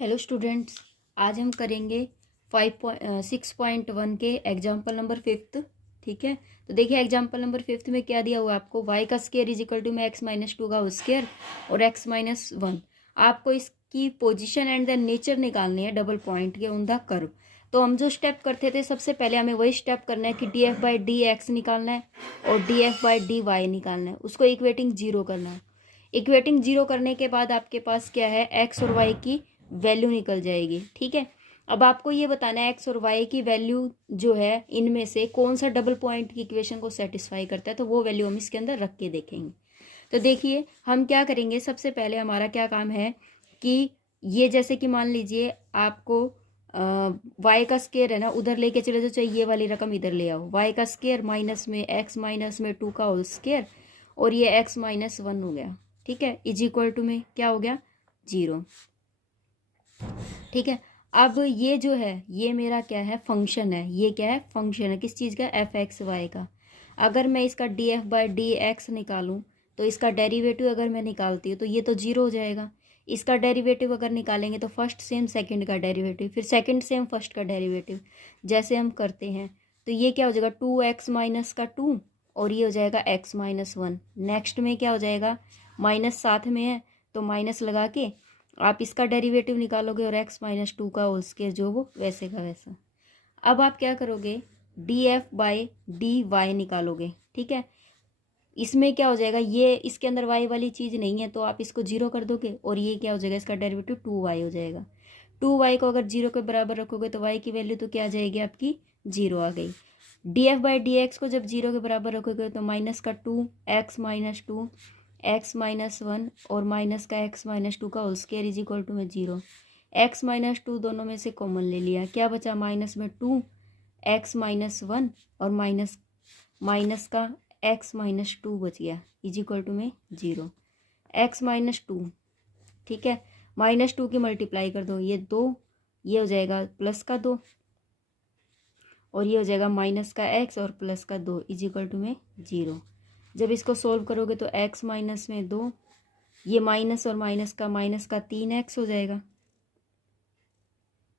Hello students, आज हम करेंगे 6.1 के एग्जाम्पल नंबर 5। ठीक है, तो देखिए एग्जाम्पल नंबर 5 में क्या दिया हुआ है आपको। y का स्केयर इज इक्वल टू में x माइनस 2 का स्केयर और x माइनस 1। आपको इसकी पोजीशन एंड द नेचर निकालनी है डबल पॉइंट के ऑन द कर्व। तो हम जो स्टेप करते थे सबसे पहले हमें वही स्टेप करना है कि df बाई डी एक्स निकालना है और df बाई डी वाई निकालना है, उसको इक्वेटिंग जीरो करना है। इक्वेटिंग जीरो करने के बाद आपके पास क्या है, x और y की वैल्यू निकल जाएगी। ठीक है, अब आपको ये बताना है एक्स और वाई की वैल्यू जो है इनमें से कौन सा डबल पॉइंट की इक्वेशन को सेटिस्फाई करता है, तो वो वैल्यू हम इसके अंदर रख के देखेंगे। तो देखिए हम क्या करेंगे, सबसे पहले हमारा क्या काम है कि ये जैसे कि मान लीजिए आपको वाई का स्केयर है ना, उधर लेके चले जाओ, चाहे ये वाली रकम इधर ले आओ। वाई का स्केयर माइनस में एक्स माइनस में 2 का होल स्केयर और ये एक्स माइनस 1 हो गया। ठीक है, इज इक्वल टू में क्या हो गया, 0। ठीक है, अब ये जो है ये मेरा क्या है, फंक्शन है। ये क्या है, फंक्शन है किस चीज़ का, एफ एक्स वाई का। अगर मैं इसका D F by D x निकालूं तो इसका डेरिवेटिव अगर मैं निकालती हूँ तो ये तो जीरो हो जाएगा। इसका डेरिवेटिव अगर निकालेंगे तो फर्स्ट सेम सेकंड का डेरिवेटिव, फिर सेकंड सेम फर्स्ट का डेरिवेटिव, जैसे हम करते हैं। तो ये क्या हो जाएगा, 2x माइनस का 2 और ये हो जाएगा x माइनस 1। नेक्स्ट में क्या हो जाएगा, माइनस साथ में है तो माइनस लगा के आप इसका डेरिवेटिव निकालोगे और x माइनस 2 का होल स्क्वायर जो वो वैसे का वैसा। अब आप क्या करोगे, D F by D Y निकालोगे। ठीक है, इसमें क्या हो जाएगा, ये इसके अंदर y वाली चीज़ नहीं है तो आप इसको जीरो कर दोगे और ये क्या हो जाएगा, इसका डेरिवेटिव 2y हो जाएगा। 2y को अगर जीरो के बराबर रखोगे तो y की वैल्यू तो क्या आ जाएगी आपकी, जीरो आ गई। D F by D x को जब जीरो के बराबर रखोगे तो माइनस का 2x माइनस 2 x माइनस 1 और माइनस का x माइनस 2 का whole square is equal to में 0। x माइनस 2 दोनों में से कॉमन ले लिया, क्या बचा, माइनस में 2 x माइनस 1 और माइनस का x माइनस 2 बच गया इज इक्वल टू में 0। x माइनस 2, ठीक है, माइनस 2 की मल्टीप्लाई कर दो, ये 2, ये हो जाएगा प्लस का 2 और ये हो जाएगा माइनस का x और प्लस का 2 इज इक्वल टू में 0। जब इसको सोल्व करोगे तो x माइनस में 2, ये माइनस और माइनस का 3x हो जाएगा।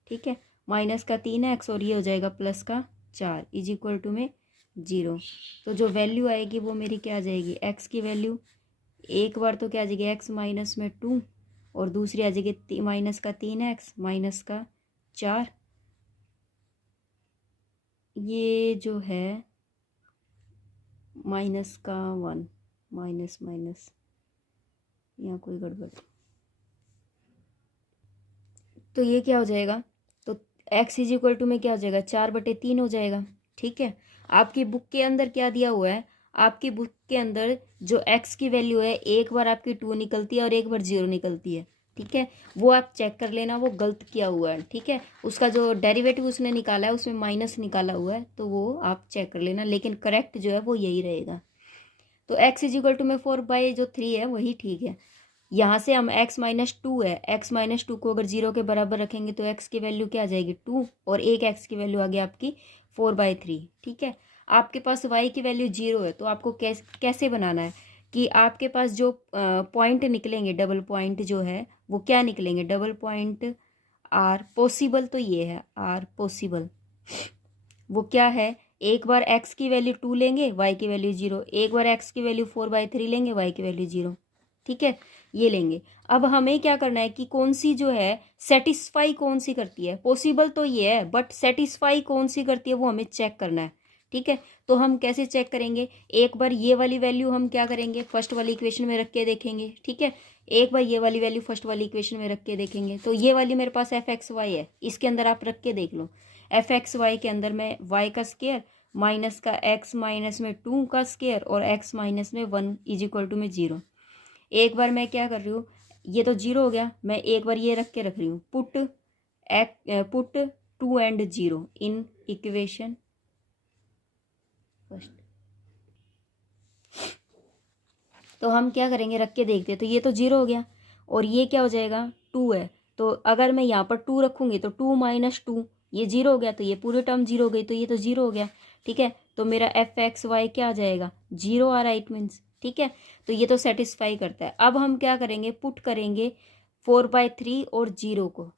ठीक है, माइनस का 3x और ये हो जाएगा प्लस का 4 इज इक्वल टू में 0। तो जो वैल्यू आएगी वो मेरी क्या आ जाएगी, x की वैल्यू एक बार तो क्या आ जाएगी, x माइनस में 2 और दूसरी आ जाएगी माइनस का 3x माइनस का 4। ये जो है माइनस का 1 माइनस माइनस, यहाँ कोई गड़बड़, तो ये क्या हो जाएगा, तो x इज इक्वल टू में क्या हो जाएगा, 4/3 हो जाएगा। ठीक है, आपकी बुक के अंदर क्या दिया हुआ है, आपकी बुक के अंदर जो x की वैल्यू है एक बार आपकी 2 निकलती है और एक बार 0 निकलती है। ठीक है, वो आप चेक कर लेना, वो गलत किया हुआ है। ठीक है, उसका जो डेरिवेटिव उसने निकाला है उसमें माइनस निकाला हुआ है, तो वो आप चेक कर लेना, लेकिन करेक्ट जो है वो यही रहेगा। तो x इज इक्वल टू में 4/3 है वही ठीक है। यहाँ से हम x माइनस 2 है, x माइनस 2 को अगर 0 के बराबर रखेंगे तो x की वैल्यू क्या आ जाएगी, 2 और एक x की वैल्यू आ गई आपकी 4/3। ठीक है, आपके पास y की वैल्यू 0 है तो आपको कैसे बनाना है कि आपके पास जो पॉइंट निकलेंगे, डबल पॉइंट जो है वो क्या निकलेंगे, डबल पॉइंट आर पॉसिबल, तो ये है आर पॉसिबल। वो क्या है, एक बार x की वैल्यू 2 लेंगे, y की वैल्यू 0, एक बार x की वैल्यू 4/3 लेंगे, y की वैल्यू 0। ठीक है, ये लेंगे। अब हमें क्या करना है कि कौन सी जो है सेटिस्फाई कौन सी करती है, पॉसिबल तो ये है बट सेटिस्फाई कौन सी करती है वो हमें चेक करना है। ठीक है, तो हम कैसे चेक करेंगे, एक बार ये वाली वैल्यू हम क्या करेंगे, फर्स्ट वाली इक्वेशन में रख के देखेंगे। ठीक है, एक बार ये वाली वैल्यू फर्स्ट वाली इक्वेशन में रख के देखेंगे। तो ये वाली मेरे पास एफ एक्स वाई है, इसके अंदर आप रख के देख लो। एफ एक्स वाई के अंदर मैं वाई का स्केयर माइनस का एक्स माइनस में 2 का स्केयर और एक्स माइनस में 1 इज इक्वल टू में 0। एक बार मैं क्या कर रही हूँ, ये तो 0 हो गया, मैं एक बार ये रख के रख रही हूँ, put 2 and 0 in equation first. तो हम क्या करेंगे, रख के देखते हैं, तो ये तो 0 हो गया और ये क्या हो जाएगा, 2 है। तो अगर मैं यहाँ पर 2 रखूंगी तो 2 माइनस 2, ये 0 हो गया, तो ये पूरी टर्म 0 हो गई, तो ये तो 0 हो गया। ठीक है, तो मेरा एफ एक्स वाई क्या आ जाएगा, 0 आ रहा है, इट मीन्स। ठीक है, तो ये तो सेटिस्फाई करता है। अब हम क्या करेंगे, पुट करेंगे 4/3 और 0 को।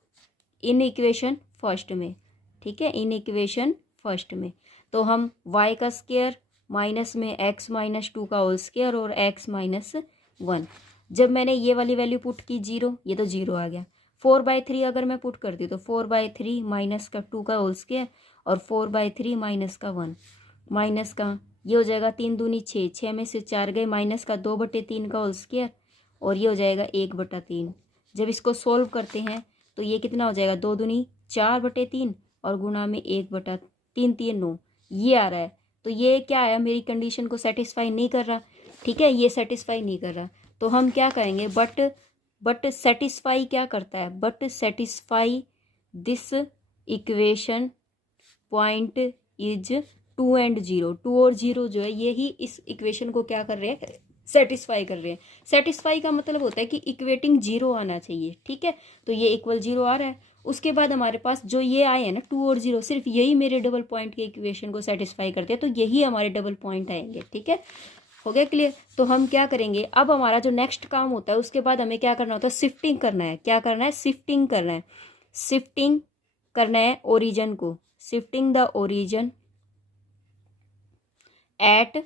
इन इक्वेशन फर्स्ट में, ठीक है, इन इक्वेशन फर्स्ट में। तो हम y का स्क्वायर माइनस में x माइनस 2 का होल स्क्वायर और x माइनस 1, जब मैंने ये वाली वैल्यू पुट की 0, ये तो 0 आ गया। 4/3 अगर मैं पुट करती हूँ तो 4/3 माइनस का 2 का होल स्क्वायर और 4/3 माइनस का 1, माइनस का ये हो जाएगा 3 दूनी 6, 6 में से 4 गए, माइनस का 2/3 का होल स्क्वायर और ये हो जाएगा 1/3। जब इसको सोल्व करते हैं तो ये कितना हो जाएगा, 2 दूनी 4/3 और गुणा में 1/3, 3 9, ये आ रहा है। तो ये क्या आया, मेरी कंडीशन को सेटिस्फाई नहीं कर रहा, ठीक है, ये सेटिस्फाई नहीं कर रहा। तो हम क्या करेंगे, बट सेटिस्फाई क्या करता है, but satisfy this equation point is 2 and 0, 2 और 0 जो है यही इस इक्वेशन को क्या कर रहे हैं, सेटिस्फाई कर रहे हैं। सेटिस्फाई का मतलब होता है कि इक्वेटिंग 0 आना चाहिए, ठीक है, तो ये इक्वल 0 आ रहा है। उसके बाद हमारे पास जो ये आए हैं ना 2 और 0, सिर्फ यही मेरे डबल पॉइंट के इक्वेशन को सेटिस्फाई करते हैं, तो यही हमारे डबल पॉइंट आएंगे, ठीक है, हो गया क्लियर। तो हम क्या करेंगे, अब हमारा जो नेक्स्ट काम होता है उसके बाद हमें क्या करना होता है, शिफ्टिंग करना है। क्या करना है, शिफ्टिंग करना है, शिफ्टिंग करना है ओरिजिन को, शिफ्टिंग द ओरिजिन एट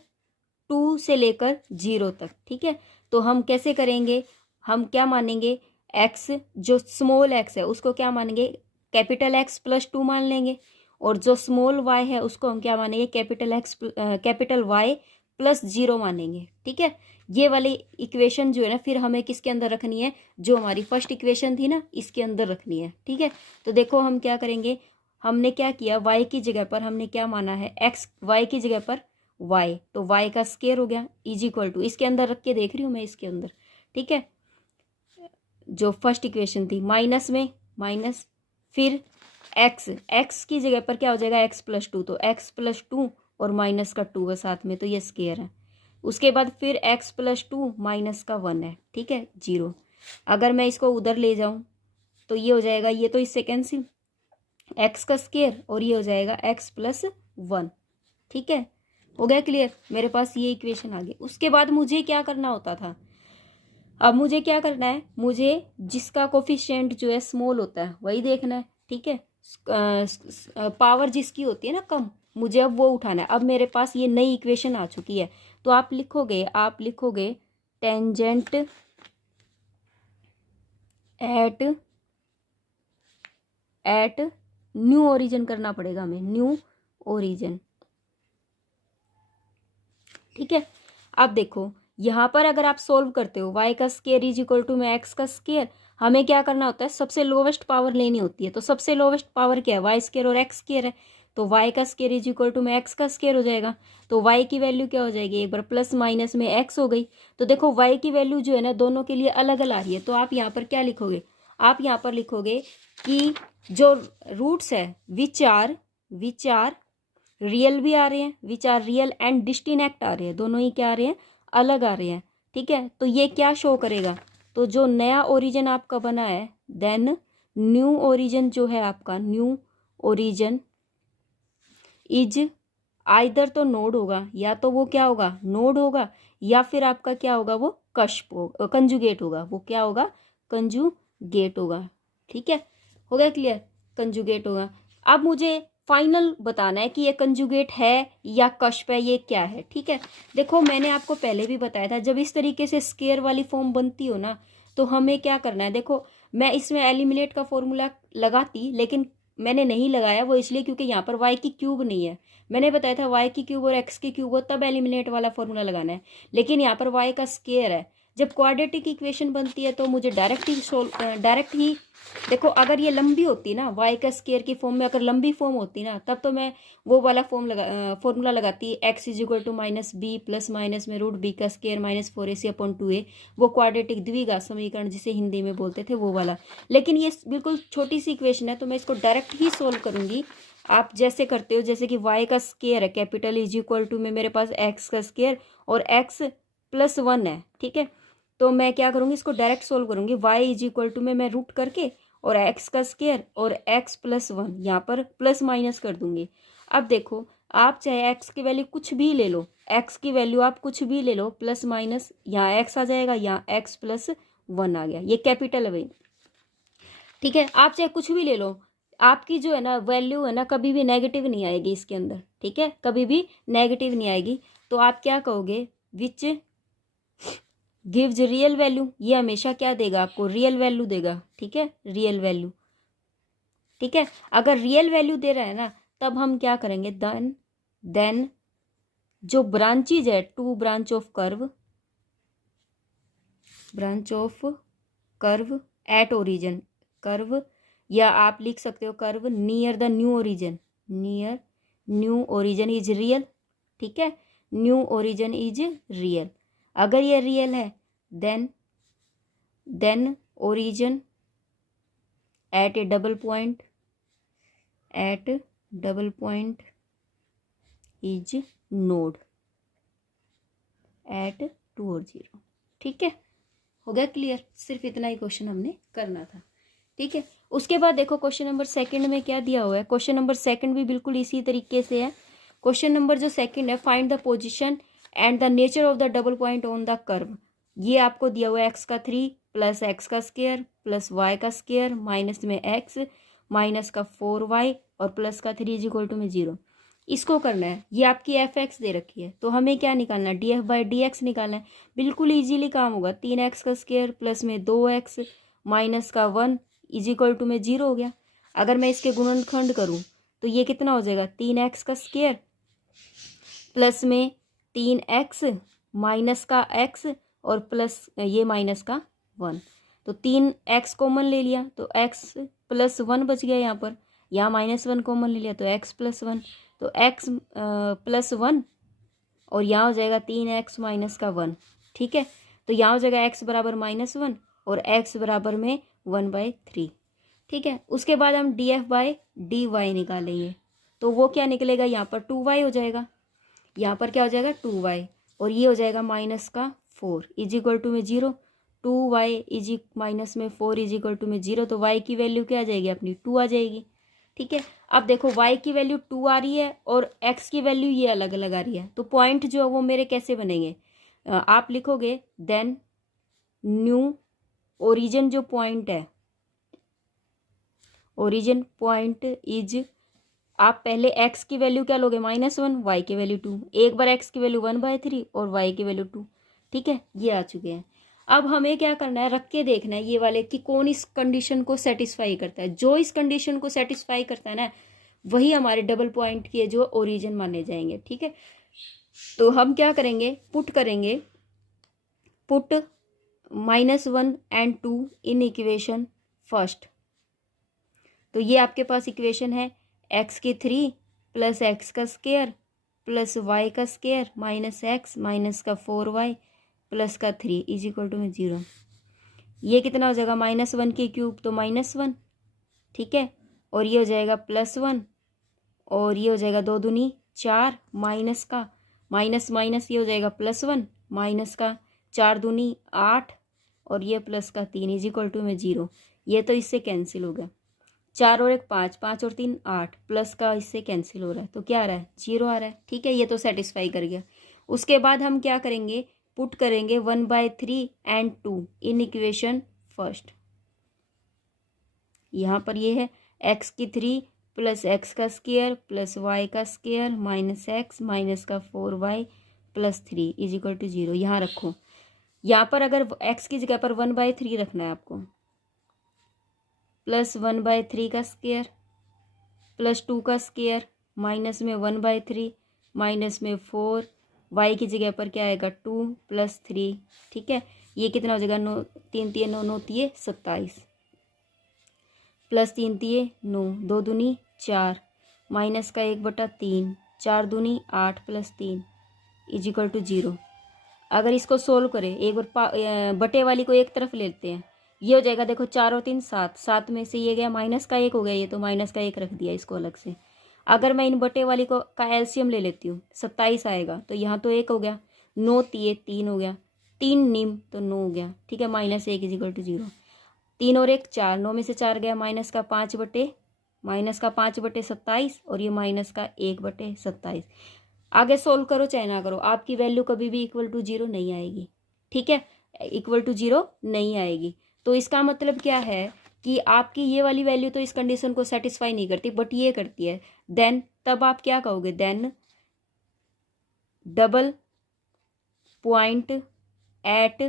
2 से लेकर 0 तक, ठीक है। तो हम कैसे करेंगे, हम क्या मानेंगे, x जो स्मॉल x है उसको क्या मानेंगे, कैपिटल X प्लस 2 मान लेंगे, और जो स्मॉल y है उसको हम क्या मानेंगे, कैपिटल Y प्लस 0 मानेंगे, ठीक है। ये वाली इक्वेशन जो है ना फिर हमें किसके अंदर रखनी है, जो हमारी फर्स्ट इक्वेशन थी ना इसके अंदर रखनी है, ठीक है। तो देखो हम क्या करेंगे, हमने क्या किया, y की जगह पर हमने क्या माना है, x, y की जगह पर y, तो y का स्क्वायर हो गया इज इक्वल टू, इसके अंदर रख के देख रही हूँ मैं इसके अंदर, ठीक है, जो फर्स्ट इक्वेशन थी माइनस में माइनस, फिर x की जगह पर क्या हो जाएगा, x प्लस 2, तो x प्लस 2 और माइनस का 2 है साथ में, तो ये स्क्वायर है। उसके बाद फिर x प्लस 2 माइनस का 1 है, ठीक है, 0। अगर मैं इसको उधर ले जाऊं तो ये हो जाएगा, ये तो इससे कैंसिल, x का स्क्वायर और ये हो जाएगा x प्लस 1, ठीक है, हो गया क्लियर। मेरे पास ये इक्वेशन आ गई। उसके बाद मुझे क्या करना होता था, अब मुझे क्या करना है, मुझे जिसका कोफिशिएंट जो है स्मॉल होता है वही देखना है, ठीक है, पावर जिसकी होती है ना कम, मुझे अब वो उठाना है। अब मेरे पास ये नई इक्वेशन आ चुकी है, तो आप लिखोगे टेंजेंट एट न्यू ओरिजिन करना पड़ेगा हमें, न्यू ओरिजिन, ठीक है। अब देखो यहाँ पर अगर आप सोल्व करते हो y का स्क्वायर इज इक्वल टू में x का स्क्वायर, हमें क्या करना होता है, सबसे लोवेस्ट पावर लेनी होती है। तो सबसे लोवेस्ट पावर क्या है, y स्क्वायर और x स्क्वायर है, तो y का स्क्वायर इज इक्वल टू में x का स्क्वायर हो जाएगा। तो y की वैल्यू क्या हो जाएगी, एक बार प्लस माइनस में x हो गई। तो देखो y की वैल्यू जो है ना दोनों के लिए अलग अलग आ रही है, तो आप यहाँ पर क्या लिखोगे, आप यहाँ पर लिखोगे कि जो रूट्स है विच आर रियल भी आ रहे हैं, which are real and distinct आ रहे हैं, दोनों ही क्या आ रहे हैं, अलग आ रहे हैं, ठीक है। तो ये क्या शो करेगा, तो जो नया ओरिजिन आपका बना है, देन न्यू ओरिजिन जो है आपका, न्यू ओरिजिन इज आइदर तो नोड होगा, या तो वो क्या होगा, नोड होगा, या फिर आपका क्या होगा, वो कश्प होगा, कंजुगेट होगा, वो क्या होगा, कंजुगेट होगा, ठीक है, हो गया क्लियर, कंजुगेट होगा। अब मुझे फाइनल बताना है कि ये कंजुगेट है या कश्प है, ये क्या है, ठीक है। देखो मैंने आपको पहले भी बताया था, जब इस तरीके से स्केयर वाली फॉर्म बनती हो ना तो हमें क्या करना है, देखो मैं इसमें एलिमिनेट का फॉर्मूला लगाती, लेकिन मैंने नहीं लगाया, वो इसलिए क्योंकि यहाँ पर y की क्यूब नहीं है। मैंने बताया था y की क्यूब और x की क्यूब हो तब एलिमिनेट वाला फॉर्मूला लगाना है, लेकिन यहाँ पर y का स्केयर है। जब क्वाड्रेटिक इक्वेशन बनती है तो मुझे डायरेक्ट ही देखो, अगर ये लंबी होती ना y का स्केयर की फॉर्म में, अगर लंबी फॉर्म होती ना तब तो मैं वो वाला फॉर्मूला लगाती, x is equal to minus B plus minus में रूट बी का square minus 4ac upon 2a, वो क्वाड्रेटिक द्विघात समीकरण जिसे हिंदी में बोलते थे वो वाला। लेकिन ये बिल्कुल छोटी सी इक्वेशन है तो मैं इसको डायरेक्ट ही सोल्व करूंगी। आप जैसे करते हो, जैसे कि y का स्केयर है कैपिटल इज इक्वल टू में मेरे पास x का स्केयर और x प्लस 1 है, ठीक है। तो मैं क्या करूंगी, इसको डायरेक्ट सोल्व करूंगी, y इज इक्वल टू में मैं रूट करके और x का स्केयर और x प्लस 1 यहाँ पर प्लस माइनस कर दूंगी। अब देखो आप चाहे x की वैल्यू कुछ भी ले लो, x की वैल्यू आप कुछ भी ले लो, प्लस माइनस यहाँ x आ जाएगा, यहाँ x प्लस 1 आ गया, ये कैपिटल है भाई। ठीक है, आप चाहे कुछ भी ले लो, आपकी जो है ना वैल्यू है ना कभी भी नेगेटिव नहीं आएगी इसके अंदर, ठीक है, कभी भी नेगेटिव नहीं आएगी। तो आप क्या कहोगे, विच गिव्स रियल वैल्यू, ये हमेशा क्या देगा आपको, रियल वैल्यू देगा, ठीक है, रियल वैल्यू, ठीक है। अगर रियल वैल्यू दे रहा है ना, तब हम क्या करेंगे, देन जो ब्रांचेज है, two branch of curve at origin, curve, या आप लिख सकते हो curve near the new origin, near new origin is real, ठीक है, न्यू ओरिजिन इज रियल। अगर ये रियल है then origin at a double point is node at 2 और 0, ठीक है, हो गया क्लियर। सिर्फ इतना ही क्वेश्चन हमने करना था, ठीक है। उसके बाद देखो क्वेश्चन नंबर सेकंड में क्या दिया हुआ है, क्वेश्चन नंबर सेकंड भी बिल्कुल इसी तरीके से है। क्वेश्चन नंबर जो सेकंड है, find the position and the nature of the double point on the curve. ये आपको दिया हुआ है x का 3 प्लस x का स्क्वायर प्लस y का स्क्वायर माइनस में x माइनस का 4y और प्लस का 3 इज इक्वल टू में 0। इसको करना है, ये आपकी f(x) दे रखी है, तो हमें क्या निकालना है, df/dx निकालना है। बिल्कुल इजीली काम होगा, 3x का स्क्वायर प्लस में 2x माइनस का 1 इज इक्वल टू में 0 हो गया। अगर मैं इसके गुणनखंड करूं तो ये कितना हो जाएगा, 3x का स्क्वायर प्लस में 3x माइनस का x और प्लस ये माइनस का 1, तो 3x कॉमन ले लिया तो x प्लस 1 बच गया, यहाँ -1 कॉमन ले लिया तो x प्लस 1, तो x प्लस 1 और यहाँ हो जाएगा 3x माइनस का 1, ठीक है। तो यहाँ हो जाएगा x बराबर -1 और x बराबर में 1/3, ठीक है। उसके बाद हम df/dy निकालेंगे, तो वो क्या निकलेगा, यहाँ पर 2y हो जाएगा, यहाँ पर क्या हो जाएगा 2y और ये हो जाएगा माइनस का 4 इज इक्वल टू में 0। 2y इज माइनस में 4 इज इक्वल टू में 0, तो y की वैल्यू क्या आ जाएगी अपनी, 2 आ जाएगी, ठीक है। अब देखो y की वैल्यू 2 आ रही है और x की वैल्यू ये अलग अलग आ रही है, तो पॉइंट जो है वो मेरे कैसे बनेंगे, आप लिखोगे देन न्यू ओरिजिन जो पॉइंट है, ओरिजिन पॉइंट इज, आप पहले x की वैल्यू क्या लोगे -1, y की वैल्यू 2, एक बार x की वैल्यू 1/3 और y की वैल्यू 2, ठीक है, ये आ चुके हैं। अब हमें क्या करना है, रख के देखना है ये वाले कि कौन इस कंडीशन को सेटिस्फाई करता है। जो इस कंडीशन को सेटिस्फाई करता है ना, वही हमारे डबल पॉइंट के जो ओरिजिन माने जाएंगे, ठीक है। तो हम क्या करेंगे, put -1 and 2 in equation first. तो ये आपके पास इक्वेशन है x की 3 प्लस x का स्क्वायर प्लस y का स्क्वायर माइनस x माइनस का 4y प्लस का 3 इज इक्वल टू में 0। ये कितना हो जाएगा, -1 की क्यूब तो -1, ठीक है, और ये हो जाएगा +1 और ये हो जाएगा 2 दूनी 4 माइनस का माइनस माइनस ये हो जाएगा +1 माइनस का 4 दूनी 8 और ये प्लस का 3 इज इक्वल टू में 0। ये तो इससे कैंसिल हो गया, 4 और 1 5, 5 और 3 8, प्लस का इससे कैंसिल हो रहा है तो क्या आ रहा है, 0 आ रहा है, ठीक है। ये तो सेटिस्फाई कर गया। उसके बाद हम क्या करेंगे, पुट करेंगे 1/3 and 2 इन इक्वेशन फर्स्ट। यहाँ पर ये है x की 3 प्लस x का स्क्वायर प्लस y का स्क्वायर माइनस x माइनस का 4y plus 3 is equal to 0। यहाँ रखो, यहाँ पर अगर x की जगह पर 1/3 रखना है आपको, प्लस 1/3 का स्क्वायर प्लस 2 का स्क्वायर माइनस में 1/3 माइनस में 4, y की जगह पर क्या आएगा 2 प्लस 3, ठीक है। ये कितना हो जाएगा 9 3 3 9 9 3 27 प्लस 3 3 9 2 दूनी 4 माइनस का 1/3 4 दूनी 8 प्लस 3 इज इक्वल टू 0। अगर इसको सोल्व करें, एक बार बटे वाली को एक तरफ लेते हैं, ये हो जाएगा देखो 4 और 3 7, 7 में से ये गया माइनस का 1 हो गया, ये तो माइनस का 1 रख दिया इसको अलग से। अगर मैं इन बटे वाली को का एलसीएम ले लेती हूँ 27 आएगा, तो यहाँ तो 1 हो गया, 9 3 हो गया, 3 निम तो 9 हो गया, ठीक है, -1 इज इक्वल टू 0। 3 और 1 4, 9 में से 4 गया माइनस का 5/27 और ये माइनस का 1/27। आगे सोल्व करो चाहे ना करो, आपकी वैल्यू कभी भी इक्वल टू 0 नहीं आएगी, ठीक है, इक्वल टू 0 नहीं आएगी। तो इसका मतलब क्या है कि आपकी ये वाली वैल्यू तो इस कंडीशन को सेटिस्फाई नहीं करती बट ये करती है, देन तब आप क्या कहोगे, then double point at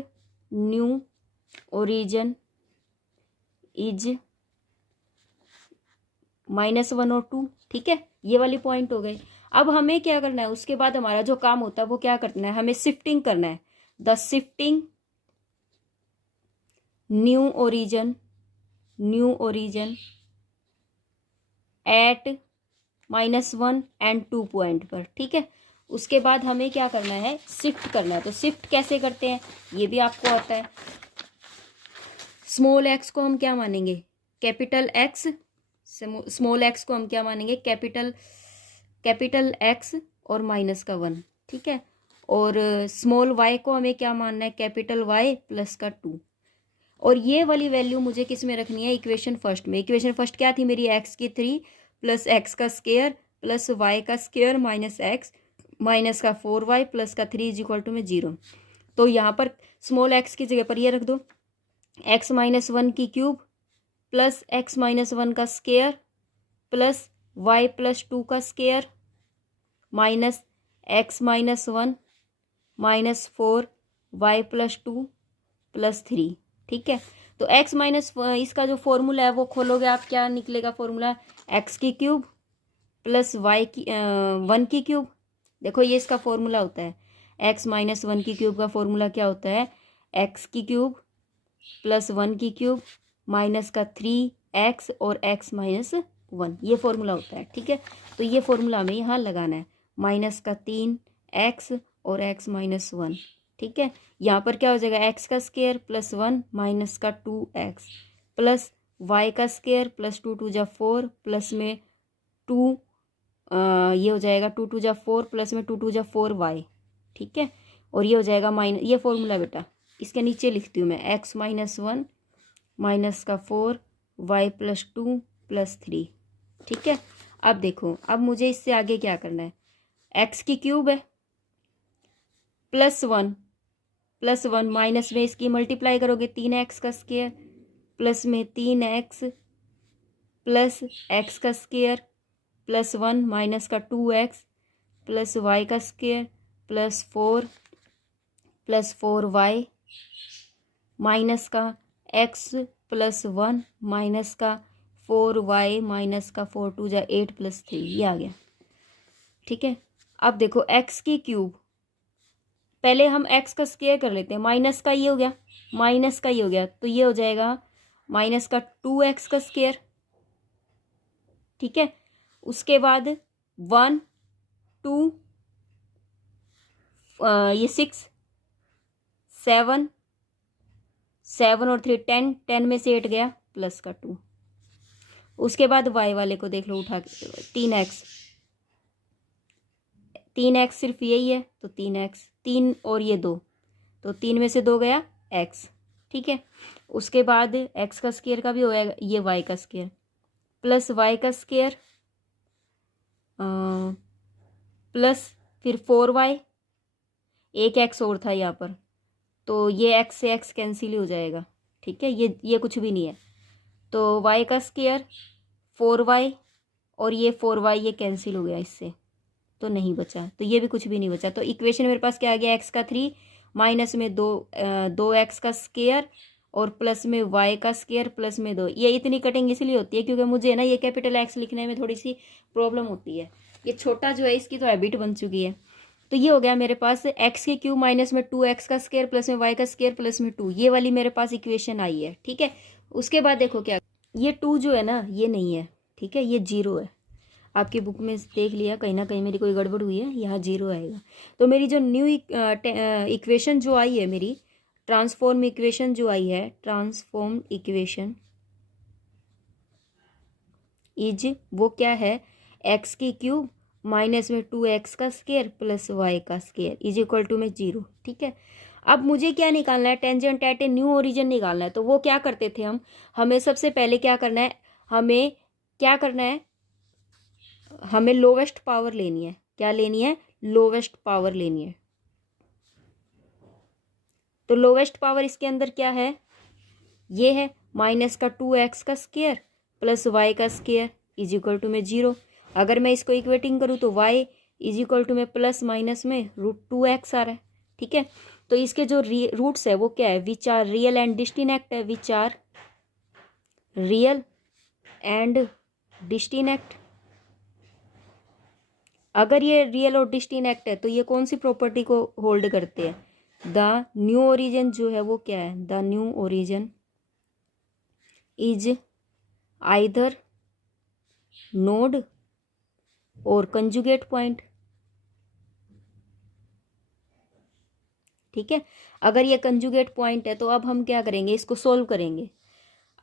new origin is -1 और 2। ठीक है, ये वाली पॉइंट हो गई। अब हमें क्या करना है, उसके बाद हमारा जो काम होता है वो क्या करना है, हमें शिफ्टिंग करना है। The shifting new origin at -1 and 2 point पर। ठीक है, उसके बाद हमें क्या करना है, शिफ्ट करना है। तो शिफ्ट कैसे करते हैं ये भी आपको आता है। स्मॉल एक्स को हम क्या मानेंगे, कैपिटल एक्स, स्मॉल एक्स को हम क्या मानेंगे, कैपिटल एक्स और -1। ठीक है, और स्मॉल वाई को हमें क्या मानना है, कैपिटल वाई +2। और ये वाली वैल्यू मुझे किस में रखनी है, इक्वेशन फर्स्ट में। इक्वेशन फर्स्ट क्या थी मेरी, x की 3 + x का स्क्वायर + y का स्क्वायर -x - 4y + 3 = 0। तो यहाँ पर स्मॉल x की जगह पर ये रख दो, x - 1 की क्यूब प्लस x - 1 का स्क्वायर प्लस y + 2 का स्क्वायर माइनस x - 1 - 4 y + 2 + 3। ठीक है, तो x माइनस इसका जो फॉर्मूला है वो खोलोगे आप, क्या निकलेगा फॉर्मूला, x की क्यूब प्लस y की 1 की क्यूब। देखो ये इसका फॉर्मूला होता है, x - 1 की क्यूब का फॉर्मूला क्या होता है, x की क्यूब प्लस 1 की क्यूब -3x और x - 1, ये फॉर्मूला होता है। ठीक है, तो ये फॉर्मूला हमें यहाँ लगाना है, -3x और x - 1। ठीक है, यहाँ पर क्या हो जाएगा, x का स्क्वायर +1 -2x प्लस y का स्क्वायर +2 × 2 = 4 प्लस में 2 ये हो जाएगा 2 × 2 = 4 प्लस में 2 × 2 = 4y। ठीक है, और ये हो जाएगा ये फॉर्मूला बेटा इसके नीचे लिखती हूँ मैं, x - 1 -4 y + 2 + 3। ठीक है, अब देखो, अब मुझे इससे आगे क्या करना है, x की क्यूब है +1 माइनस में इसकी मल्टीप्लाई करोगे 3x का स्क्वायर प्लस में 3x प्लस x का स्क्वायर +1 - 2x प्लस y का स्क्वायर +4 + 4y माइनस का x + 1 माइनस का 4y माइनस का 4 × 2 = 8 + 3, ये आ गया। ठीक है, अब देखो x की क्यूब, पहले हम x का स्क्वायर कर लेते हैं, माइनस का ये हो गया, तो ये हो जाएगा -2x का स्क्वायर। ठीक है, उसके बाद 1 2 ये 6 7 और 3 10 में से 8 गया +2। उसके बाद y वाले को देख लो उठा के, 3x सिर्फ यही है तो 3x, 3 और ये 2, तो 3 में से 2 गया x। ठीक है, उसके बाद x का स्क्वायर का भी होगा, ये y का स्क्वायर प्लस y का स्क्वायर प्लस फिर 4y, एक x और था यहाँ पर, तो ये x से x कैंसिल हो जाएगा। ठीक है, ये कुछ भी नहीं है, तो y का स्क्वायर 4y और ये 4y ये कैंसिल हो गया इससे, तो नहीं बचा, तो ये भी कुछ भी नहीं बचा। तो इक्वेशन मेरे पास क्या आ गया, x का 3 माइनस में 2x का स्क्वायर और प्लस में y का स्क्वायर प्लस में 2। ये इतनी कटिंग इसलिए होती है क्योंकि मुझे ना ये कैपिटल x लिखने में थोड़ी सी प्रॉब्लम होती है, ये छोटा जो है इसकी तो हैबिट बन चुकी है। तो ये हो गया मेरे पास x की क्यूब माइनस में 2x का स्क्वायर प्लस में y का स्क्वायर प्लस में 2, ये वाली मेरे पास इक्वेशन आई है। ठीक है, उसके बाद देखो क्या, ये 2 जो है ना ये नहीं है, ठीक है, ये 0 है। आपकी बुक में देख लिया, कहीं ना कहीं मेरी कोई गड़बड़ हुई है, यहाँ 0 आएगा। तो मेरी जो न्यू इक्वेशन जो आई है, मेरी ट्रांसफॉर्म इक्वेशन जो आई है, ट्रांसफॉर्म इक्वेशन इज वो क्या है, x की क्यूब माइनस में 2x का स्क्वायर प्लस y का स्क्वायर इज इक्वल टू में 0। ठीक है, अब मुझे क्या निकालना है, tangent at a new origin निकालना है। तो वो क्या करते थे हमें सबसे पहले क्या करना है, हमें लोवेस्ट पावर लेनी है। क्या लेनी है, लोवेस्ट पावर लेनी है। तो लोवेस्ट पावर इसके अंदर क्या है, ये है माइनस का 2x का स्क्वायर प्लस y का स्क्वायर इज इक्वल टू में 0। अगर मैं इसको इक्वेटिंग करूँ तो y इज इक्वल टू में प्लस माइनस में √2x आ रहा है। ठीक है, तो इसके जो रूट्स है वो क्या है, which are real and distinct है, which are real and distinct. अगर ये रियल और डिस्टिनेक्ट है तो ये कौन सी प्रॉपर्टी को होल्ड करते हैं, द न्यू ओरिजिन जो है वो क्या है, the new origin is either node और कंजुगेट पॉइंट। ठीक है, अगर ये कंजुगेट पॉइंट है तो अब हम क्या करेंगे, इसको सोल्व करेंगे,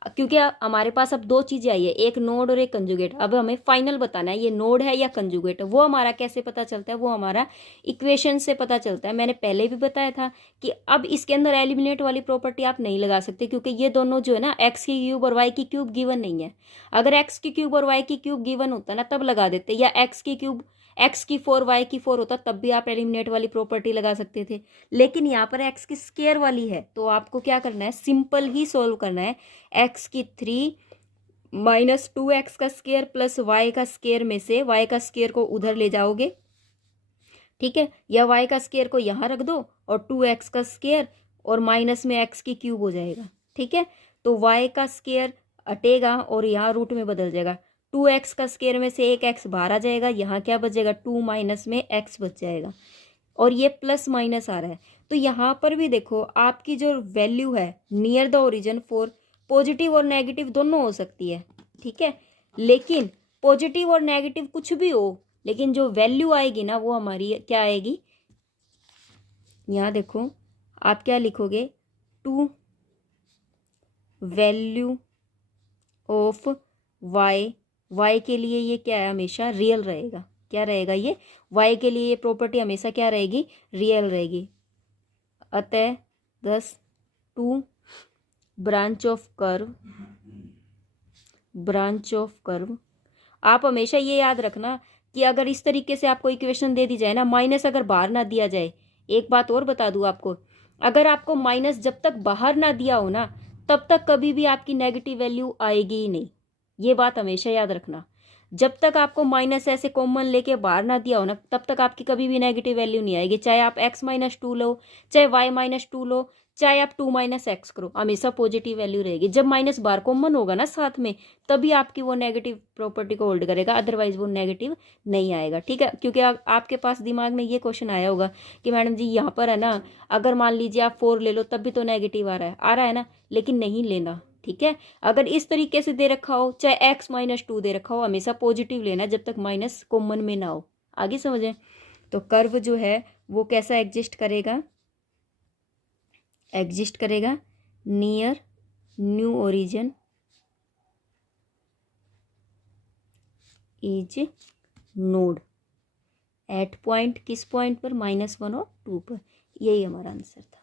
क्योंकि हमारे पास अब दो चीजें आई है, एक नोड और एक कंजुगेट। अब हमें फाइनल बताना है ये नोड है या कंजुगेट है। वो हमारा कैसे पता चलता है, वो हमारा इक्वेशन से पता चलता है। मैंने पहले भी बताया था कि अब इसके अंदर एलिमिनेट वाली प्रॉपर्टी आप नहीं लगा सकते, क्योंकि ये दोनों जो है ना एक्स की क्यूब और वाई की क्यूब गिवन नहीं है। अगर एक्स की क्यूब और वाई की क्यूब गिवन होता ना तब लगा देते, या एक्स की क्यूब एक्स की 4 वाई की 4 होता तब भी आप एलिमिनेट वाली प्रॉपर्टी लगा सकते थे। लेकिन यहाँ पर एक्स की स्क्वायर वाली है तो आपको क्या करना है, सिंपल ही सोल्व करना है। एक्स की 3 माइनस 2x का स्क्वायर प्लस वाई का स्क्वायर में से वाई का स्क्वायर को उधर ले जाओगे। ठीक है, या वाई का स्क्वायर को यहाँ रख दो और 2x का स्क्वायर और माइनस में x की क्यूब हो जाएगा। ठीक है, तो y का स्क्वायर हटेगा और यहाँ रूट में बदल जाएगा। 2x का स्क्वायर में से एक x बाहर आ जाएगा, यहाँ क्या बचेगा, 2 माइनस में x बच जाएगा, और ये प्लस माइनस आ रहा है। तो यहाँ पर भी देखो आपकी जो वैल्यू है near the origin for positive और नेगेटिव दोनों हो सकती है। ठीक है, लेकिन पॉजिटिव और नेगेटिव कुछ भी हो, लेकिन जो वैल्यू आएगी ना वो हमारी क्या आएगी, यहाँ देखो आप क्या लिखोगे, two value of y, y के लिए ये क्या है, हमेशा रियल रहेगा। क्या रहेगा ये, वाई के लिए ये प्रॉपर्टी हमेशा क्या रहेगी, रियल रहेगी। अतः दस टू ब्रांच ऑफ कर्व। आप हमेशा ये याद रखना कि अगर इस तरीके से आपको इक्वेशन दे दी जाए ना, माइनस अगर बाहर ना दिया जाए, एक बात और बता दूं आपको, अगर आपको माइनस जब तक बाहर ना दिया हो ना तब तक कभी भी आपकी नेगेटिव वैल्यू आएगी ही नहीं। ये बात हमेशा याद रखना, जब तक आपको माइनस ऐसे कॉमन लेके बाहर ना दिया हो ना तब तक आपकी कभी भी नेगेटिव वैल्यू नहीं आएगी। चाहे आप x-2 लो, चाहे y-2 लो, चाहे आप 2-x करो, हमेशा पॉजिटिव वैल्यू रहेगी। जब माइनस बार कॉमन होगा ना साथ में तभी आपकी वो नेगेटिव प्रॉपर्टी को होल्ड करेगा, अदरवाइज वो नेगेटिव नहीं आएगा। ठीक है, क्योंकि आपके पास दिमाग में ये क्वेश्चन आया होगा कि मैडम जी यहाँ पर है ना, अगर मान लीजिए आप 4 ले लो तब भी तो नेगेटिव आ रहा है ना, लेकिन नहीं लेना। ठीक है, अगर इस तरीके से दे रखा हो, चाहे x-2 दे रखा हो, हमेशा पॉजिटिव लेना जब तक माइनस कॉमन में ना हो। आगे समझें, तो कर्व जो है वो कैसा एग्जिस्ट करेगा near new origin is node eight point, किस पॉइंट पर, -1 और 2 पर। यही हमारा आंसर था।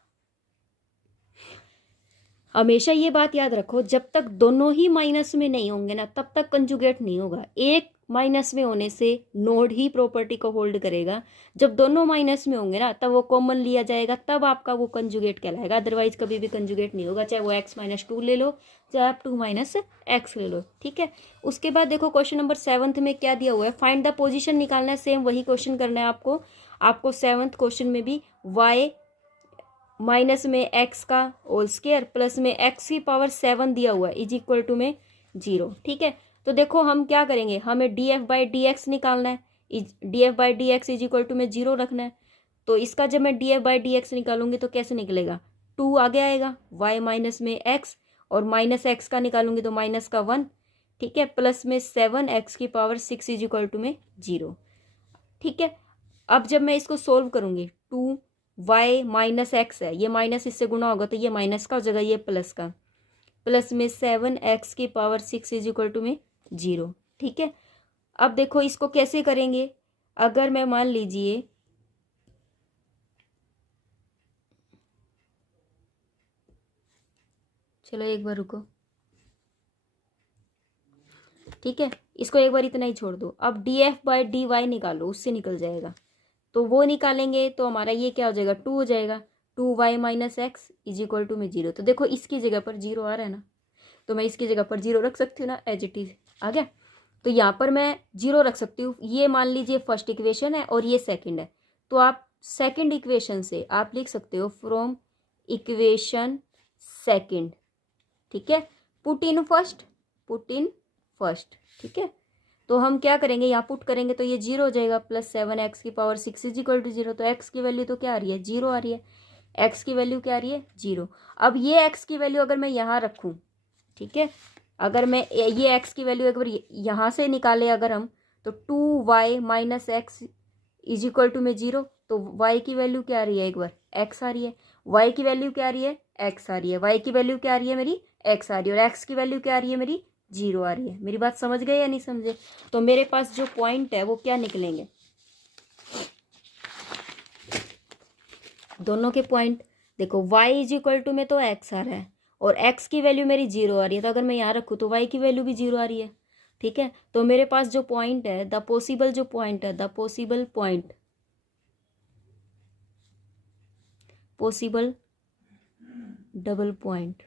हमेशा ये बात याद रखो, जब तक दोनों ही माइनस में नहीं होंगे ना तब तक कंजुगेट नहीं होगा। एक माइनस में होने से नोड ही प्रॉपर्टी को होल्ड करेगा, जब दोनों माइनस में होंगे ना तब वो कॉमन लिया जाएगा, तब आपका वो कंजुगेट कहलाएगा, अदरवाइज कभी भी कंजुगेट नहीं होगा, चाहे वो x-2 ले लो, चाहे आप 2-x ले लो। ठीक है, उसके बाद देखो क्वेश्चन नंबर 7 में क्या दिया हुआ है, फाइंड द पोजीशन निकालना है। सेम वही क्वेश्चन करना है आपको 7th क्वेश्चन में भी y माइनस में x का होल स्क्वायर प्लस में x की पावर 7 दिया हुआ है इज इक्वल टू में 0। ठीक है, तो देखो हम क्या करेंगे, हमें df/dx निकालना है, df/dx इज इक्वल टू में 0 रखना है। तो इसका जब मैं df/dx निकालूंगी तो कैसे निकलेगा, 2 आगे आएगा, y माइनस में x और माइनस x का निकालूंगी तो माइनस का 1। ठीक है, प्लस में 7x की पावर 6 इज इक्वल टू में 0। ठीक है, अब जब मैं इसको सोल्व करूंगी, 2y माइनस x है, ये माइनस इससे गुना होगा तो ये माइनस का हो जाएगा, ये प्लस का, प्लस में 7x की पावर 6 इज इक्वल टू में 0। ठीक है, अब देखो इसको कैसे करेंगे, अगर मैं मान लीजिए चलो एक बार रुको। ठीक है, इसको एक बार इतना ही छोड़ दो। अब df/dy निकालो, उससे निकल जाएगा, तो वो निकालेंगे तो हमारा ये क्या हो जाएगा, 2 हो जाएगा, 2y minus x is equal to में 0। तो देखो इसकी जगह पर 0 आ रहा है ना, तो मैं इसकी जगह पर 0 रख सकती हूँ ना, एज इट इज आ गया। तो यहाँ पर मैं 0 रख सकती हूँ। ये मान लीजिए फर्स्ट इक्वेशन है और ये सेकंड है, तो आप सेकंड इक्वेशन से आप लिख सकते हो फ्रॉम इक्वेशन सेकंड, ठीक है, put in first, put in first, ठीक है। तो हम क्या करेंगे, यहाँ पुट करेंगे तो ये 0 हो जाएगा, प्लस 7x की पावर 6 इज इक्वल टू 0। तो x की वैल्यू तो क्या आ रही है, 0 आ रही है। x की वैल्यू क्या आ रही है, 0। अब ये x की वैल्यू अगर मैं यहाँ रखूँ, ठीक है, अगर मैं ये x की वैल्यू एक बार यहाँ से निकाले अगर हम, तो 2y minus x is equal to में 0। तो y की वैल्यू क्या आ रही है, एक बार x आ रही है, y की वैल्यू क्या आ रही है, x आ रही है, y की वैल्यू क्या आ रही है मेरी, x आ रही है, और x की वैल्यू क्या आ रही है मेरी, 0 आ रही है। मेरी बात समझ गए या नहीं समझे? तो मेरे पास जो पॉइंट है वो क्या निकलेंगे, दोनों के पॉइंट देखो, y इज इक्वल टू में तो x आ रहा है और x की वैल्यू मेरी 0 आ रही है, तो अगर मैं यहाँ रखूँ तो y की वैल्यू भी 0 आ रही है, ठीक है। तो मेरे पास जो पॉइंट है, द पॉसिबल जो पॉइंट है, the possible point, possible double point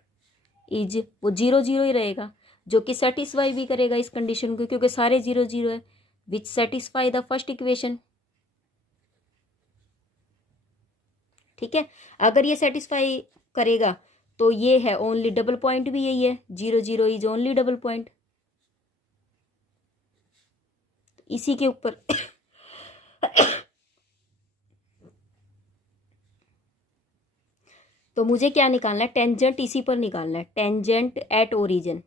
is, वो 0 0 ही रहेगा, जो कि सेटिस्फाई भी करेगा इस कंडीशन को, क्योंकि सारे 0 0 है, विच सेटिस्फाई द फर्स्ट इक्वेशन, ठीक है। अगर ये सेटिस्फाई करेगा तो ये है ओनली डबल पॉइंट भी यही है, 0 0 इज ओनली डबल पॉइंट, इसी के ऊपर तो मुझे क्या निकालना है, टेंजेंट इसी पर निकालना है, टेंजेंट एट ओरिजिन,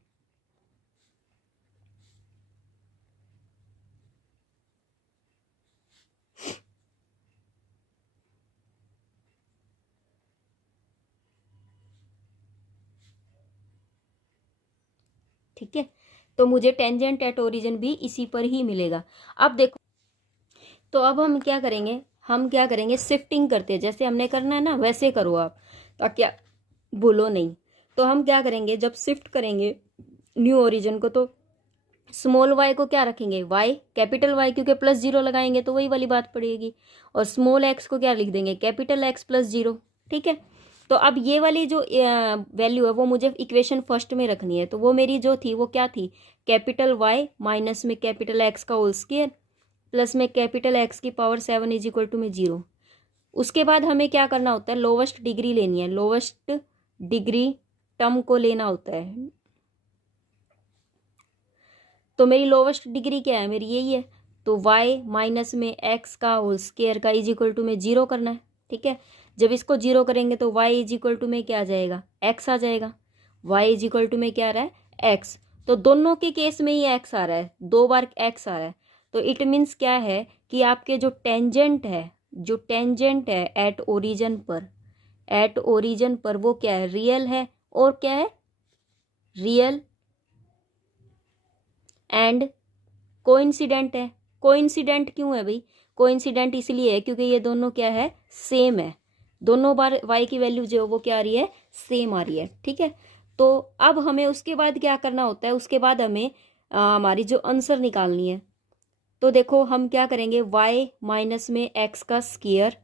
ठीक है। तो मुझे टेंजेंट एट ओरिजिन भी इसी पर ही मिलेगा। अब देखो, तो अब हम क्या करेंगे, हम क्या करेंगे, शिफ्टिंग करते हैं, जैसे हमने करना है ना वैसे करो आप, ताकि भूलो नहीं। तो हम क्या करेंगे, जब शिफ्ट करेंगे न्यू ओरिजिन को, तो स्मॉल y को क्या रखेंगे, y, कैपिटल Y, क्योंकि प्लस 0 लगाएंगे तो वही वाली बात पड़ेगी, और स्मॉल x को क्या लिख देंगे, कैपिटल X प्लस 0, ठीक है। तो अब ये वाली जो वैल्यू है वो मुझे इक्वेशन फर्स्ट में रखनी है, तो वो मेरी जो थी वो क्या थी, कैपिटल Y माइनस में कैपिटल X का होल स्क्वायर प्लस में कैपिटल X की पावर 7 इज इक्वल टू में 0। उसके बाद हमें क्या करना होता है, लोवेस्ट डिग्री लेनी है, लोवेस्ट डिग्री टर्म को लेना होता है। तो मेरी लोवेस्ट डिग्री क्या है, मेरी यही है, तो y माइनस में x का होल स्क्वायर का इज इक्वल टू में 0 करना है, ठीक है। जब इसको 0 करेंगे तो y इज इक्वल टू में क्या आ जाएगा, x आ जाएगा, y इज इक्वल टू में क्या आ रहा है, x। तो दोनों के केस में ही x आ रहा है, 2 बार x आ रहा है, तो इट मीन्स क्या है कि आपके जो टेंजेंट है, जो टेंजेंट है एट ओरिजिन पर, एट ओरिजिन पर वो क्या है, रियल है, और क्या है, रियल एंड कोइंसिडेंट है। कोइंसिडेंट क्यों है भाई, कोइंसिडेंट इसलिए है क्योंकि ये दोनों क्या है, सेम है, दोनों बार y की वैल्यू जो वो क्या आ रही है, सेम आ रही है, ठीक है। तो अब हमें उसके बाद क्या करना होता है, उसके बाद हमें हमारी जो आंसर निकालनी है, तो देखो हम क्या करेंगे, y माइनस में x का स्क्वायर,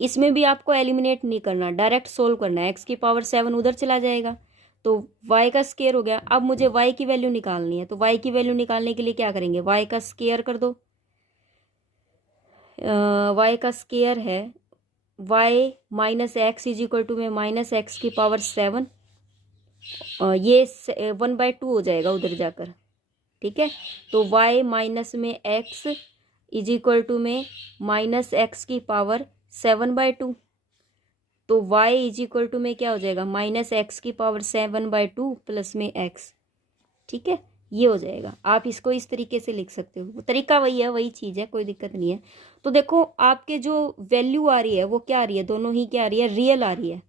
इसमें भी आपको एलिमिनेट नहीं करना, डायरेक्ट सोल्व करना है, x की पावर 7 उधर चला जाएगा, तो y का स्क्वायर हो गया। अब मुझे y की वैल्यू निकालनी है, तो y की वैल्यू निकालने के लिए क्या करेंगे, y का स्क्वायर कर दो, y का स्क्वायर है y minus x is equal to में माइनस एक्स की पावर 7, ये 1/2 हो जाएगा उधर जाकर, ठीक है। तो y माइनस में x इज इक्वल टू में माइनस एक्स की पावर 7/2, तो y इज इक्वल टू में क्या हो जाएगा, माइनस एक्स की पावर 7/2 प्लस में x, ठीक है, ये हो जाएगा। आप इसको इस तरीके से लिख सकते हो, तरीका वही है, वही चीज़ है, कोई दिक्कत नहीं है। तो देखो आपके जो वैल्यू आ रही है वो क्या आ रही है, दोनों ही क्या आ रही है, रियल आ रही है,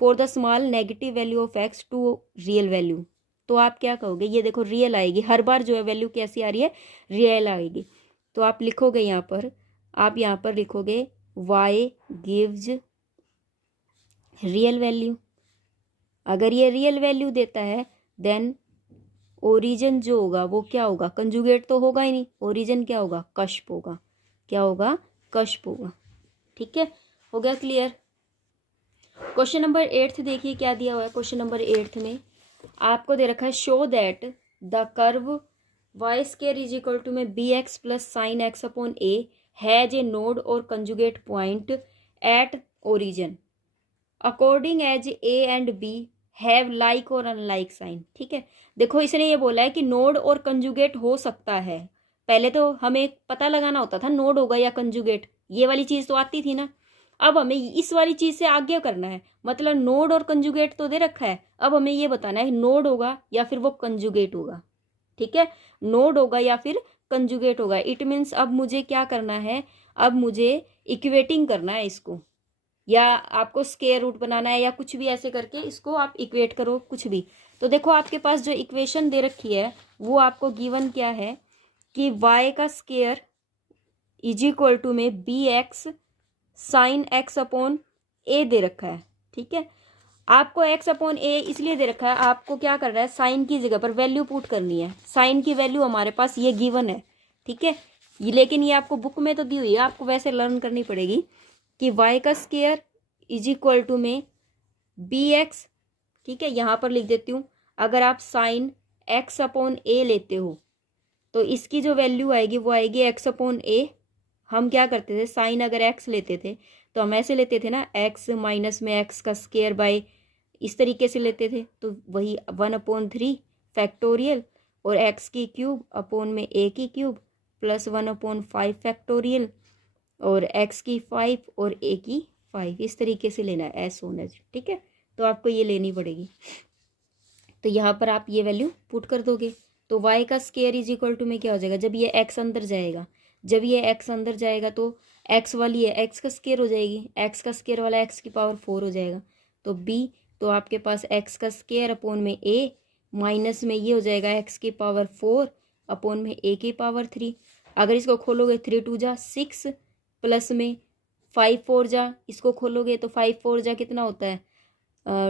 for the small negative value of x to real value. तो आप क्या कहोगे, ये देखो रियल आएगी, हर बार जो है वैल्यू कैसी आ रही है, रियल आएगी। तो आप लिखोगे यहाँ पर, आप यहाँ पर लिखोगे y गिव्स रियल वैल्यू। अगर ये रियल वैल्यू देता है देन ओरिजिन जो होगा वो क्या होगा, कंजुगेट तो होगा ही नहीं, ओरिजिन क्या होगा, कश्प होगा, क्या होगा, कश्प होगा, ठीक है। हो गया क्लियर। क्वेश्चन नंबर 8 देखिए क्या दिया हुआ है, क्वेश्चन नंबर 8 में आपको दे रखा है show that the curve y square is equal to में B X plus sine X upon A has a node और conjugate point at origin according as A and B have like और unlike sign. ठीक है, देखो इसने ये बोला है कि नोड और कंजुगेट हो सकता है। पहले तो हमें पता लगाना होता था नोड होगा या कंजुगेट, ये वाली चीज तो आती थी ना। अब हमें इस वाली चीज से आगे करना है, मतलब नोड और कंजुगेट तो दे रखा है, अब हमें ये बताना है नोड होगा या फिर वो कंजुगेट होगा। ठीक है, नोड होगा या फिर कंजुगेट होगा। इट मीन्स अब मुझे क्या करना है, अब मुझे इक्वेटिंग करना है इसको, या आपको स्क्वायर रूट बनाना है या कुछ भी ऐसे करके इसको आप इक्वेट करो कुछ भी। तो देखो आपके पास जो इक्वेशन दे रखी है वो आपको गिवन क्या है कि y का स्क्वायर इज इक्वल टू में B X sine X upon A दे रखा है। ठीक है, आपको x अपॉन ए इसलिए दे रखा है, आपको क्या करना है साइन की जगह पर वैल्यू पुट करनी है। साइन की वैल्यू हमारे पास ये गिवन है। ठीक है, लेकिन ये आपको बुक में तो दी हुई है, आपको वैसे लर्न करनी पड़ेगी कि y का स्क्वायर इज इक्वल टू में बी एक्स। ठीक है, यहाँ पर लिख देती हूँ, अगर आप साइन x अपॉन ए लेते हो तो इसकी जो वैल्यू आएगी वो आएगी x अपॉन ए। हम क्या करते थे, साइन अगर x लेते थे तो हम ऐसे लेते थे ना, x माइनस में x का स्क्वायर बाय, इस तरीके से लेते थे। तो वही 1/3 फैक्टोरियल और x की क्यूब अपॉन में a की क्यूब प्लस 1/5 फैक्टोरियल और x की 5 और a की 5, इस तरीके से लेना है एस होना। ठीक है, तो आपको ये लेनी पड़ेगी। तो यहाँ पर आप ये वैल्यू पुट कर दोगे तो y का स्क्वायर इज इक्वल टू में क्या हो जाएगा, जब ये x अंदर जाएगा, जब ये x अंदर जाएगा तो x वाली है x का स्क्वायर हो जाएगी, x का स्क्वायर वाला x की पावर 4 हो जाएगा। तो b, तो आपके पास x का स्क्वायर अपॉन में a माइनस में ये हो जाएगा x की पावर 4 अपॉन में a की पावर 3। अगर इसको खोलोगे 3 2 जा 6 प्लस में 5 4 जा, इसको खोलोगे तो 5 4 जा कितना होता है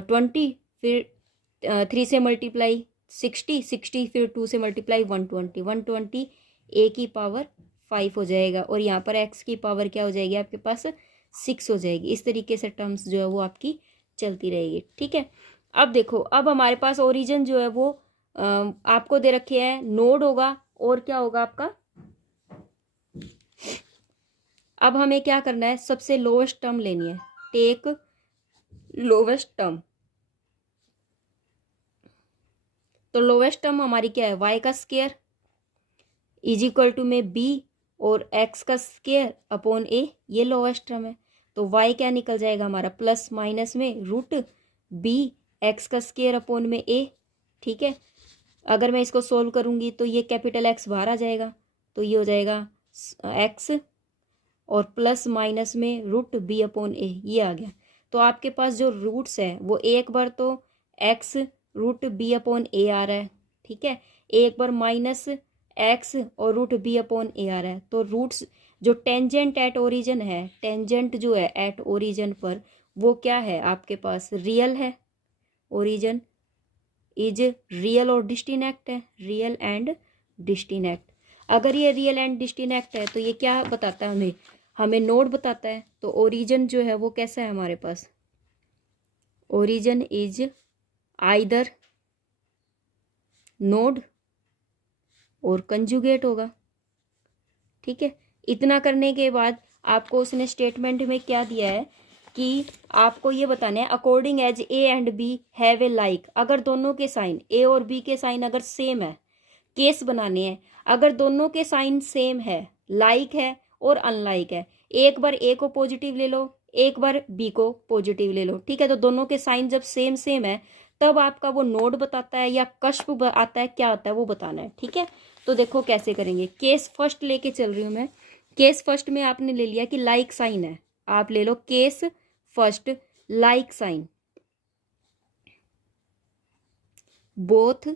20, फिर 3 से मल्टीप्लाई 60 60, फिर 2 से मल्टीप्लाई 120 120 a की पावर 5 हो जाएगा और यहाँ पर x की पावर क्या हो जाएगी आपके पास 6 हो जाएगी। इस तरीके से टर्म्स जो है वो आपकी चलती रहेगी। ठीक है, अब देखो, अब हमारे पास ओरिजिन जो है वो आपको दे रखे हैं नोड होगा और क्या होगा आपका, अब हमें क्या करना है, सबसे लोवेस्ट टर्म लेनी है, टेक लोवेस्ट टर्म। तो लोवेस्ट टर्म हमारी क्या है, y का स्क्वायर इज इक्वल टू में b और x का स्क्वायर अपॉन a, ये लोवेस्ट टर्म है। तो y क्या निकल जाएगा हमारा, प्लस माइनस में रूट b x का स्क्वायर अपॉन में a। ठीक है, अगर मैं इसको सोल्व करूंगी तो ये कैपिटल X बाहर आ जाएगा, तो ये हो जाएगा x और प्लस माइनस में रूट b अपॉन a, ये आ गया। तो आपके पास जो रूट्स है वो एक बार तो x root b upon a आ रहा है। ठीक है, एक बार माइनस x और रूट b अपॉन a आ रहा है। तो रूट्स जो टेंजेंट एट ओरिजिन है, टेंजेंट जो है एट ओरिजिन पर वो क्या है आपके पास, रियल है। ओरिजिन इज रियल और डिस्टिनेक्ट है, रियल एंड डिस्टिनेक्ट। अगर ये रियल एंड डिस्टिनेक्ट है तो ये क्या बताता है हमें नोड बताता है। तो ओरिजिन जो है वो कैसा है हमारे पास, ओरिजिन इज आइदर नोड और कंजुगेट होगा। ठीक है, इतना करने के बाद आपको उसने स्टेटमेंट में क्या दिया है कि आपको ये बताना है according as A and B have a like. अगर दोनों के साइन ए और बी के साइन अगर सेम है, केस बनाने हैं, अगर दोनों के साइन सेम है, लाइक है और अनलाइक है, एक बार ए को पॉजिटिव ले लो, एक बार बी को पॉजिटिव ले लो। ठीक है, तो दोनों के साइन जब सेम सेम है तब आपका वो नोड बताता है या कष्प आता है, क्या आता है वो बताना है। ठीक है, तो देखो कैसे करेंगे, केस फर्स्ट लेके चल रही हूँ मैं। केस फर्स्ट में आपने ले लिया कि लाइक साइन है, आप ले लो case first like sine, both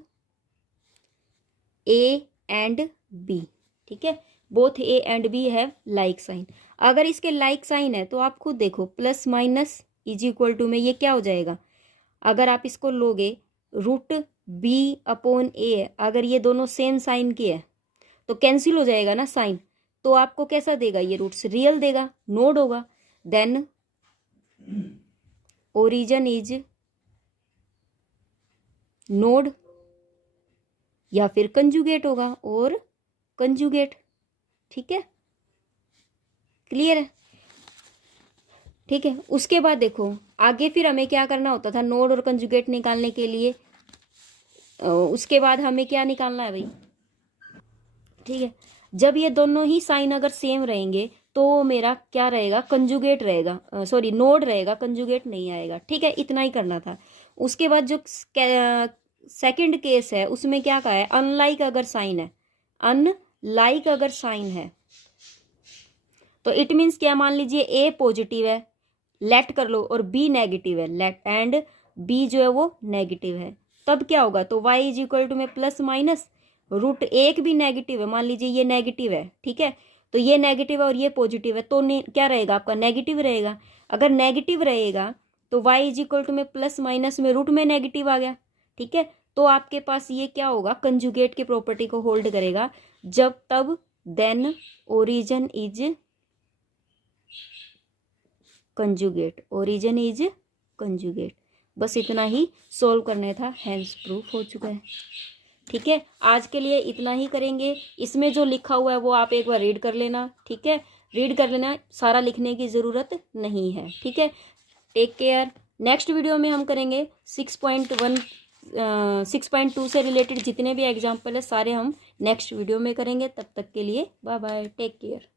A and B. ठीक है, both A and B have like sine. अगर इसके लाइक साइन है तो आप खुद देखो, plus minus is equal to में ये क्या हो जाएगा, अगर आप इसको लोगे रूट बी अपॉन ए, अगर ये दोनों सेम साइन की है तो कैंसिल हो जाएगा ना साइन, तो आपको कैसा देगा, ये रूट्स रियल देगा, नोड होगा। देन ओरिजिन इज नोड या फिर कंजुगेट होगा और कंजुगेट। ठीक है, क्लियर है? ठीक है, उसके बाद देखो आगे फिर हमें क्या करना होता था नोड और कंजुगेट निकालने के लिए। उसके बाद हमें क्या निकालना है भाई? ठीक है, जब ये दोनों ही साइन अगर सेम रहेंगे तो मेरा क्या रहेगा? कंजुगेट रहेगा, सॉरी नोड रहेगा, कंजुगेट नहीं आएगा। ठीक है, इतना ही करना था। उसके बाद जो सेकंड केस है उसमें क्या कहा है? अनलाइक अगर साइन है, अनलाइक अगर साइन है तो इट मीन्स क्या? मान लीजिए ए पॉजिटिव है, लेट कर लो, और बी नेगेटिव है, लेट एंड बी जो है वो नेगेटिव है, तब क्या होगा? तो y इज इक्वल टू में प्लस माइनस रूट, एक भी नेगेटिव है, मान लीजिए ये नेगेटिव है। ठीक है, तो ये नेगेटिव है और ये पॉजिटिव है, तो क्या रहेगा आपका? नेगेटिव रहेगा। अगर नेगेटिव रहेगा तो y इज इक्वल टू में प्लस माइनस में रूट में नेगेटिव आ गया। ठीक है, तो आपके पास ये क्या होगा? कंजुगेट की प्रॉपर्टी को होल्ड करेगा, जब तब then origin is conjugate, origin is conjugate. बस इतना ही सोल्व करने था, हैंस प्रूफ हो चुका है। ठीक है, आज के लिए इतना ही करेंगे। इसमें जो लिखा हुआ है वो आप एक बार रीड कर लेना। ठीक है, रीड कर लेना, सारा लिखने की ज़रूरत नहीं है। ठीक है, टेक केयर। नेक्स्ट वीडियो में हम करेंगे 6.2 से रिलेटेड जितने भी एग्जाम्पल है सारे हम नेक्स्ट वीडियो में करेंगे। तब तक के लिए बाय बाय, टेक केयर।